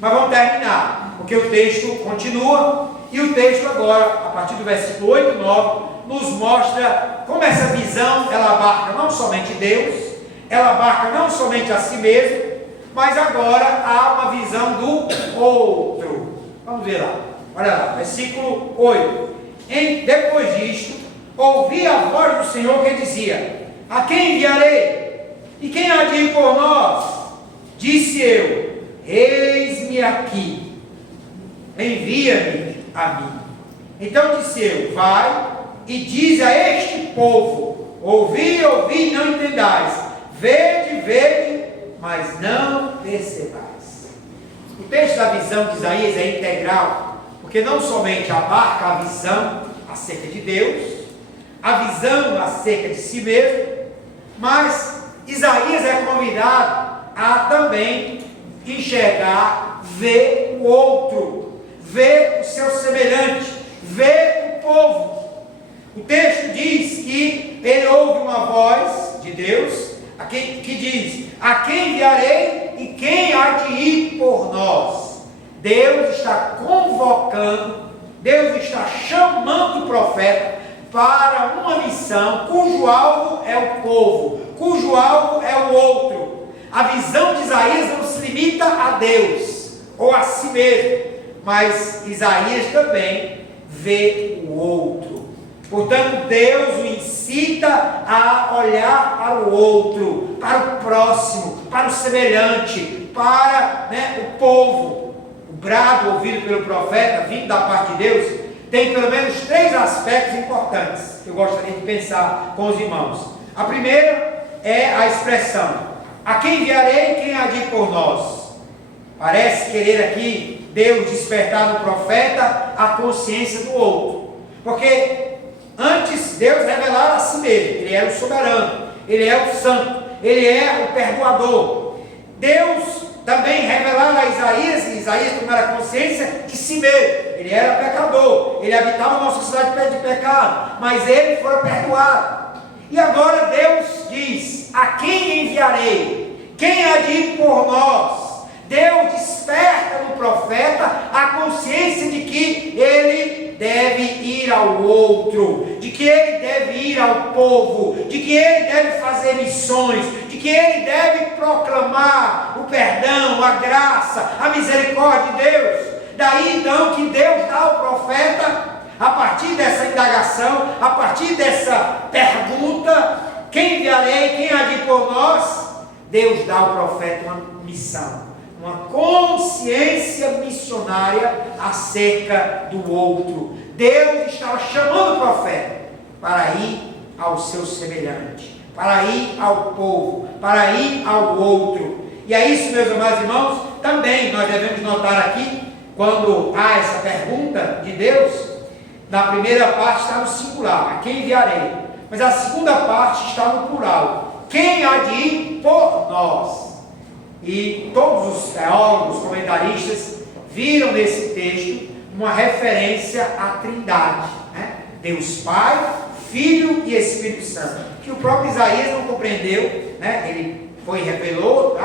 Mas vamos terminar, porque o texto continua, e o texto agora, a partir do versículo 8 e 9, nos mostra como essa visão, ela abarca não somente Deus, ela abarca não somente a si mesmo, mas agora há uma visão do outro. Vamos ver lá, olha lá, versículo 8. Depois disto, ouvi a voz do Senhor que dizia: a quem enviarei? E quem há de ir por nós? Disse eu: eis-me aqui, envia-me a mim. Então disse eu: vai e diz a este povo: ouvi, ouvi, não entendais, vede, vede, mas não percebais. O texto da visão de Isaías é integral, porque porque não somente abarca a visão acerca de Deus, a visão acerca de si mesmo, mas Isaías é convidado a também enxergar, ver o outro, ver o seu semelhante, ver o povo. O texto diz que ele ouve uma voz de Deus, que diz: a quem enviarei e quem há de ir por nós? Deus está convocando, Deus está chamando o profeta para uma missão cujo alvo é o povo, cujo alvo é o outro. A visão de Isaías não se limita a Deus ou a si mesmo, mas Isaías também vê o outro. Portanto, Deus o incita a olhar para o outro, para o próximo, para o semelhante, para o povo. O brado ouvido pelo profeta, vindo da parte de Deus, tem pelo menos 3 aspectos importantes que eu gostaria de pensar com os irmãos. A primeira é a expressão: a quem enviarei, quem há de ir por nós? Parece querer aqui Deus despertar no profeta a consciência do outro, porque antes Deus revelara a si mesmo. Ele é o soberano, Ele é o santo, Ele é o perdoador. Deus também revelara a Isaías, e Isaías tomara consciência de si mesmo. Ele era pecador, ele habitava uma sociedade de pecado, mas ele foi perdoado. E agora Deus diz: a quem enviarei? Quem há de ir por nós? Deus desperta no profeta a consciência de que ele deve ir ao outro, de que ele deve ir ao povo, de que ele deve fazer missões, de que ele deve proclamar o perdão, a graça, a misericórdia de Deus. Daí então que Deus dá ao profeta, a partir dessa indagação, a partir dessa pergunta: quem enviarei, quem há de ir por nós? Deus dá ao profeta uma missão, uma consciência missionária acerca do outro. Deus estava chamando o profeta para ir ao seu semelhante, para ir ao povo, para ir ao outro. E é isso, meus amados irmãos, também nós devemos notar aqui, quando há essa pergunta de Deus, na primeira parte está no singular: a quem enviarei? Mas a segunda parte está no plural: quem há de ir por nós? E todos os teólogos, comentaristas, viram nesse texto uma referência à Trindade, Deus Pai, Filho e Espírito Santo, que o próprio Isaías não compreendeu, ele revelou,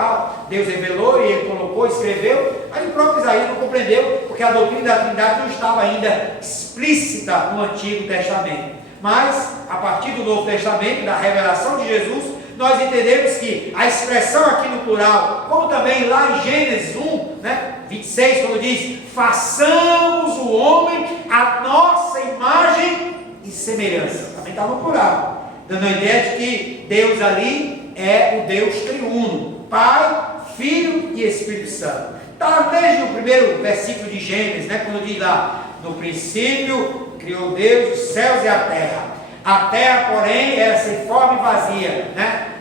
Deus revelou e ele colocou, escreveu, mas o próprio Isaías não compreendeu, porque a doutrina da Trindade não estava ainda explícita no Antigo Testamento. Mas, a partir do Novo Testamento, da revelação de Jesus, nós entendemos que a expressão aqui no plural, como também lá em Gênesis 1, 26, quando diz: façamos o homem a nossa imagem e semelhança, também está no plural, dando a ideia de que Deus ali é o Deus triuno, Pai, Filho e Espírito Santo. Está desde o primeiro versículo de Gênesis, quando diz lá: no princípio criou Deus os céus e a terra, porém, era sem forma e vazia,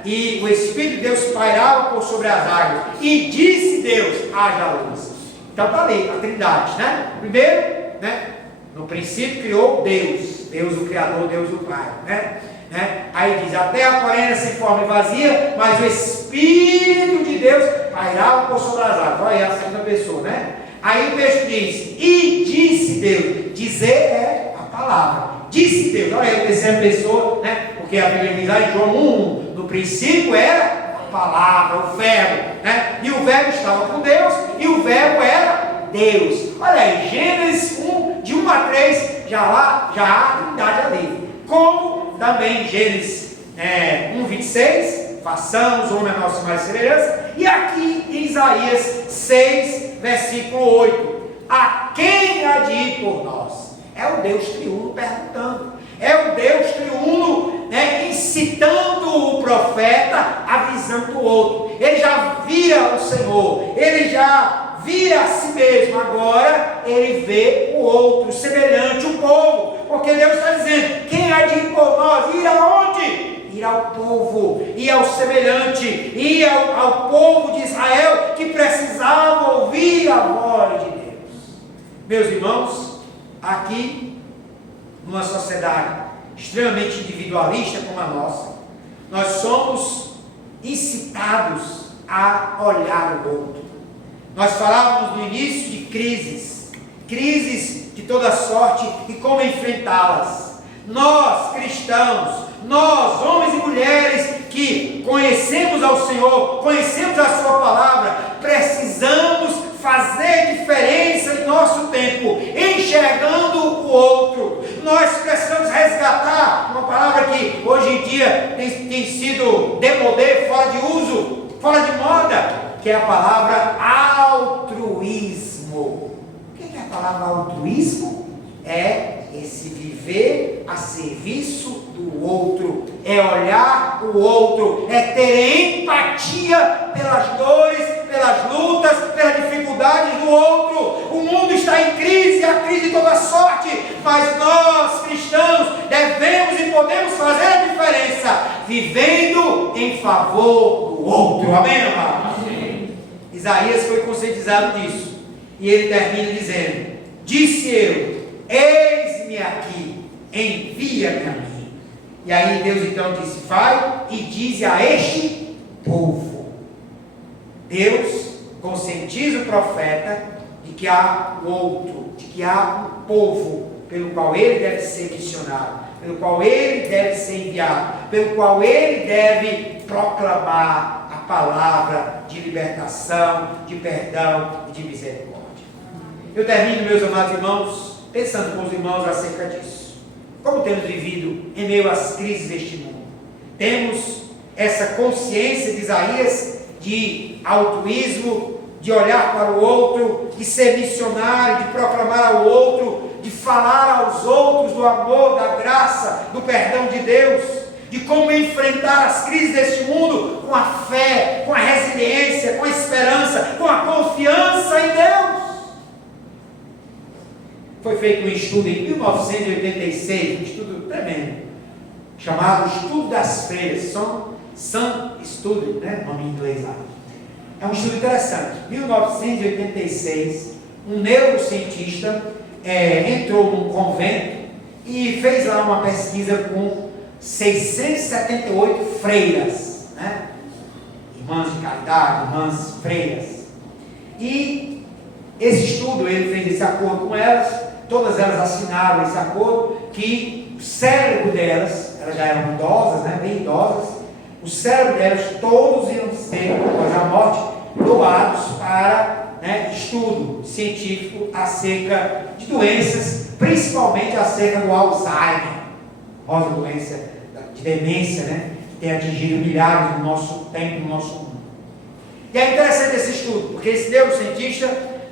e o Espírito de Deus pairava por sobre as águas, e disse Deus: haja luz. Então está ali a Trindade, primeiro, no princípio criou Deus o Criador, Deus o Pai, aí diz: a terra, porém, era sem forma e vazia, mas o Espírito de Deus pairava por sobre as águas. Olha aí a segunda pessoa, aí o texto diz: e disse Deus. Dizer é a palavra. Disse Deus. Olha aí a terceira pessoa, porque a Bíblia diz lá em João 1, no princípio era a palavra, o verbo, e o verbo estava com Deus, e o verbo era Deus. Olha aí, Gênesis 1, de 1 a 3, já há a Trindade ali. Como também em Gênesis 1, 26, façamos o homem a nossa imagem e semelhança. E aqui em Isaías 6, versículo 8: a quem há de ir por nós? É o Deus triuno perguntando, é o Deus triuno incitando o profeta à visão do outro. Ele já vira o Senhor, ele já vira a si mesmo, agora ele vê o outro, o semelhante, o povo, porque Deus está dizendo: quem há de ir por nós? Ir aonde? Ir ao povo, ir ao semelhante, ir ao povo de Israel, que precisava ouvir a voz de Deus. Meus irmãos, aqui, numa sociedade extremamente individualista como a nossa, nós somos incitados a olhar o outro. Nós falávamos no início de crises de toda sorte e como enfrentá-las. Nós, cristãos, nós, homens e mulheres que conhecemos ao Senhor, conhecemos a Sua palavra, precisamos fazer diferença em nosso tempo, enxergando o outro. Nós precisamos resgatar uma palavra que hoje em dia tem sido demodé, fora de uso, fora de moda, que é a palavra altruísmo. O que é a palavra altruísmo? É esse viver a serviço do outro, é olhar o outro, é ter empatia pelas dores, pelas lutas, pelas dificuldades do outro. O mundo está em crise, a crise de toda sorte, mas nós, cristãos, devemos e podemos fazer a diferença, vivendo em favor do outro. Amém, amado? Isaías foi conscientizado disso, e ele termina dizendo: disse eu, eis-me aqui, envia-me a mim. E aí Deus então disse: vai e dize a este povo. Deus conscientiza o profeta de que há o outro, de que há um povo pelo qual ele deve ser missionário, pelo qual ele deve ser enviado, pelo qual ele deve proclamar a palavra de libertação, de perdão e de misericórdia. Eu termino, meus amados irmãos, pensando com os irmãos acerca disso. Como temos vivido em meio às crises deste mundo? Temos essa consciência de Isaías de altruísmo, de olhar para o outro, de ser missionário, de proclamar ao outro, de falar aos outros do amor, da graça, do perdão de Deus, de como enfrentar as crises deste mundo com a fé, com a resiliência, com a esperança, com a confiança em Deus. Foi feito um estudo em 1986, um estudo tremendo, chamado Estudo das Freiras, Sun Study, né? Nome em inglês lá. É um estudo interessante. Em 1986, um neurocientista entrou num convento e fez lá uma pesquisa com 678 freiras, né? Irmãs de caridade, irmãs freiras. E esse estudo, ele fez esse acordo com elas, todas elas assinaram esse acordo, que o cérebro delas, elas já eram idosas, né? Bem idosas, o cérebro delas, todos iam ser, após a morte, doados para estudo científico acerca de doenças, principalmente acerca do Alzheimer, a doença de demência, né, que tem atingido milhares no nosso tempo, no nosso mundo. E é interessante esse estudo, porque esse neurocientista,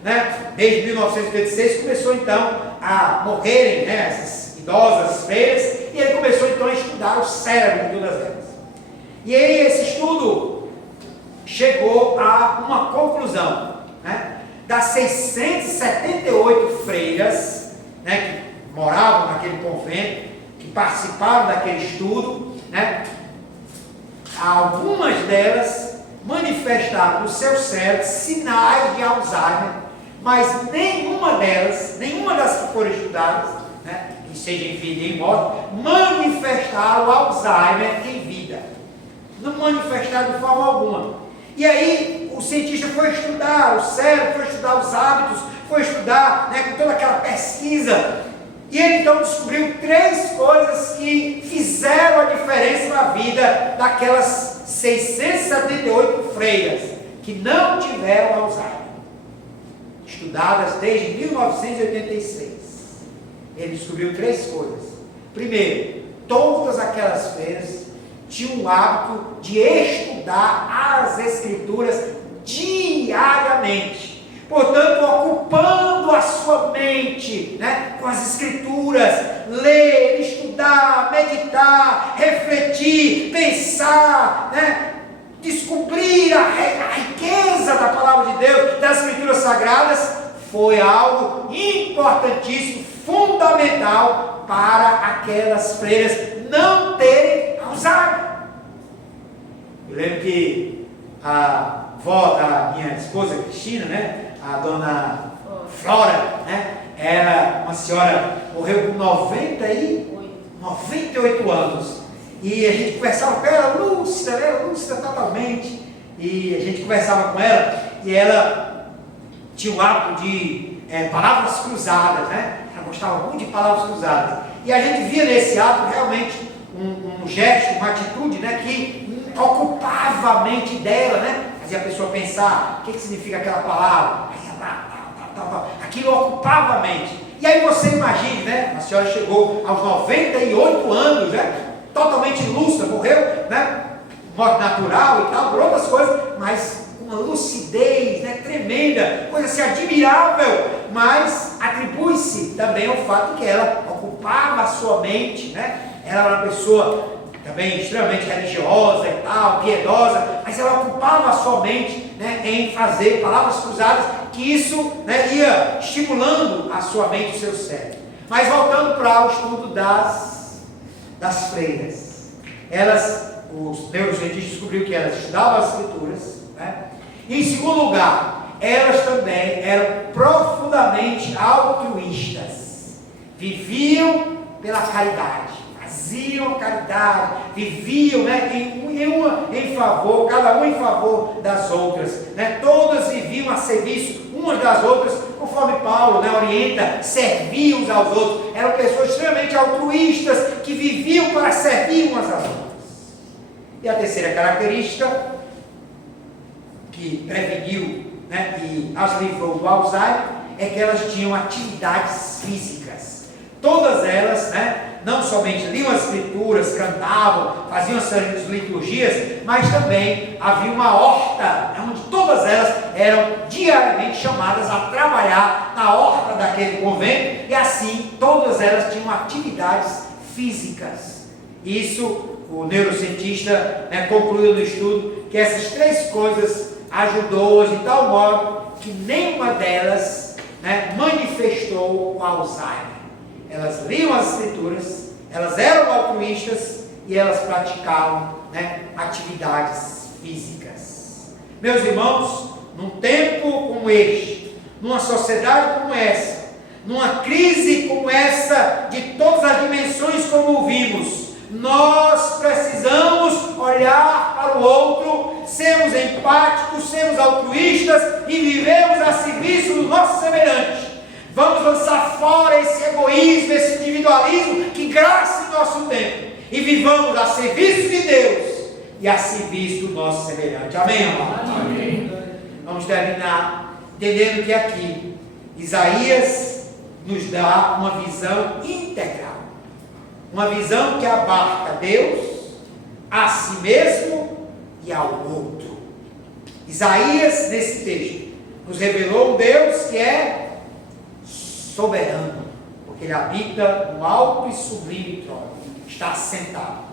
né, desde 1986, começou então a morrerem, né, essas idosas freiras, e ele começou então a estudar o cérebro de todas elas. E aí esse estudo chegou a uma conclusão, né? Das 678 freiras, né, que moravam naquele convento, que participaram daquele estudo, né, algumas delas manifestaram no seu cérebro sinais de Alzheimer, mas nenhuma das que foram estudadas, né, seja em vida e em morte, manifestaram Alzheimer em vida. Não manifestaram de forma alguma. E aí o cientista foi estudar o cérebro, foi estudar os hábitos, foi estudar, né, com toda aquela pesquisa. E ele então descobriu 3 coisas que fizeram a diferença na vida daquelas 678 freiras que não tiveram Alzheimer, estudadas desde 1986. Ele descobriu 3 coisas. Primeiro, todas aquelas freiras tinham o hábito de estudar as Escrituras diariamente. Portanto, ocupando a sua mente, né, com as Escrituras, ler, estudar, meditar, refletir, pensar, né, descobrir a riqueza da palavra de Deus, das Escrituras Sagradas, foi algo importantíssimo, fundamental para aquelas freiras não terem Alzheimer. Eu lembro que a avó da minha esposa Cristina, né, a dona Flora, né, uma senhora morreu com 98 anos. E a gente conversava com ela, lúcida totalmente. E a gente conversava com ela, e ela tinha o hábito de palavras cruzadas, né? Ela gostava muito de palavras cruzadas. E a gente via nesse ato realmente um gesto, uma atitude, né, que ocupava a mente dela, né? Fazia a pessoa pensar, o que significa aquela palavra? Aquilo ocupava a mente. E aí você imagine, né? A senhora chegou aos 98 anos, né? Totalmente lúcida, morreu, né? Morte natural e tal, por outras coisas, mas com uma lucidez, né, tremenda, coisa assim admirável, mas atribui-se também ao fato que ela ocupava a sua mente, né? Ela era uma pessoa também extremamente religiosa e tal, piedosa, mas ela ocupava a sua mente, né, em fazer palavras cruzadas, que isso, né, ia estimulando a sua mente, o seu cérebro. Mas voltando para o estudo das freiras, os neurocientistas descobriram que elas estudavam as escrituras, né? E em segundo lugar, elas também eram profundamente altruístas, viviam pela caridade, faziam caridade, viviam, né, em favor, cada um em favor das outras, né? Todas viviam a serviço umas das outras, conforme Paulo, né, orienta, serviam uns aos outros. Eram pessoas extremamente altruístas que viviam para servir umas às outras. E a terceira característica que preveniu, né, e as livrou do Alzheimer é que elas tinham atividades físicas. Todas elas, né, não somente liam as escrituras, cantavam, faziam as liturgias, mas também havia uma horta, onde todas elas eram diariamente chamadas a trabalhar na horta daquele convento, e assim todas elas tinham atividades físicas. Isso o neurocientista, né, concluiu no estudo que essas três coisas ajudou-as de tal modo que nenhuma delas, né, manifestou o Alzheimer. Elas liam as escrituras, elas eram altruístas e elas praticavam, né, atividades físicas. Meus irmãos, num tempo como este, numa sociedade como essa, numa crise como essa, de todas as dimensões como vimos, nós precisamos olhar para o outro, sermos empáticos, sermos altruístas e vivemos a serviço do nosso semelhante. Vamos lançar fora esse egoísmo, esse individualismo que graça em nosso tempo, e vivamos a serviço de Deus e a serviço do nosso semelhante. Amém, amados? Amém. Vamos terminar entendendo que aqui Isaías nos dá uma visão integral, uma visão que abarca Deus, a si mesmo e ao outro. Isaías, nesse texto, nos revelou um Deus que é soberano, porque ele habita no alto e sublime trono, está sentado.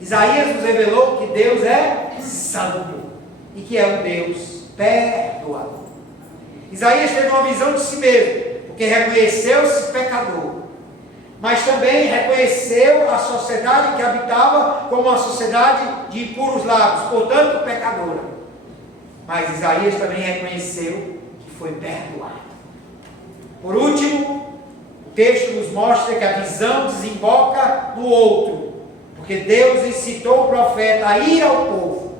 Isaías nos revelou que Deus é santo e que é um Deus perdoador. Isaías teve uma visão de si mesmo, porque reconheceu-se pecador, mas também reconheceu a sociedade que habitava como uma sociedade de impuros lábios, portanto pecadora. Mas Isaías também reconheceu que foi perdoado. Por último, o texto nos mostra que a visão desemboca no outro, porque Deus incitou o profeta a ir ao povo.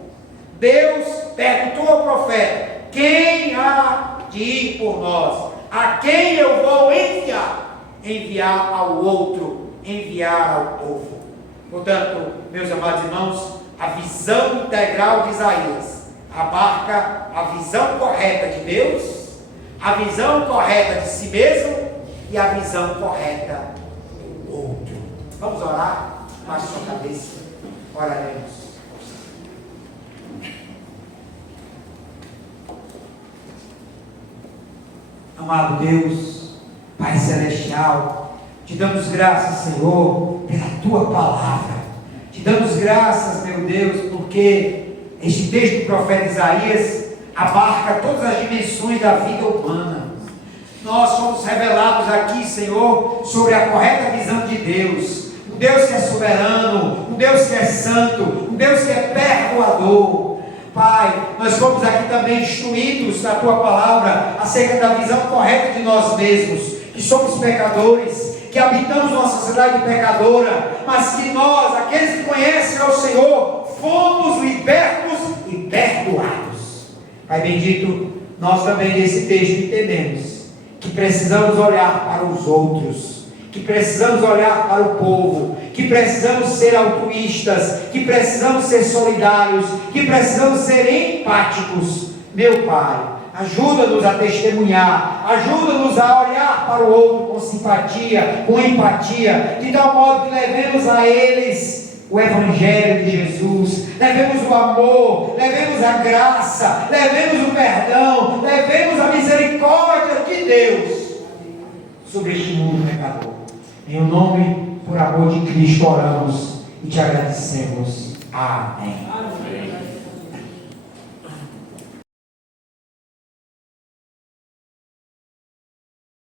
Deus perguntou ao profeta: quem há de ir por nós? A quem eu vou enviar? Enviar ao outro, enviar ao povo. Portanto, meus amados irmãos, a visão integral de Isaías abarca a visão correta de Deus, a visão correta de si mesmo e a visão correta do outro. Vamos orar? Baixe sua cabeça, oraremos. Amado Deus, Pai Celestial, te damos graças, Senhor, pela Tua Palavra. Te damos graças, meu Deus, porque este texto do profeta Isaías abarca todas as dimensões da vida humana. Nós somos revelados aqui, Senhor, sobre a correta visão de Deus. Um Deus que é soberano, um Deus que é santo, um Deus que é perdoador. Pai, nós fomos aqui também instruídos na Tua Palavra acerca da visão correta de nós mesmos, que que somos pecadores, que habitamos uma sociedade pecadora, mas que nós, aqueles que conhecem ao Senhor, fomos libertos e perdoados. Pai bendito, nós também nesse texto entendemos que precisamos olhar para os outros, que precisamos olhar para o povo, que precisamos ser altruístas, que precisamos ser solidários, que precisamos ser empáticos. Meu Pai, ajuda-nos a testemunhar, ajuda-nos a olhar para o outro com simpatia, com empatia, de tal modo que levemos a eles o Evangelho de Jesus, levemos o amor, levemos a graça, levemos o perdão, levemos a misericórdia de Deus sobre este mundo pecador. Em nome, por amor de Cristo, oramos e te agradecemos. Amém.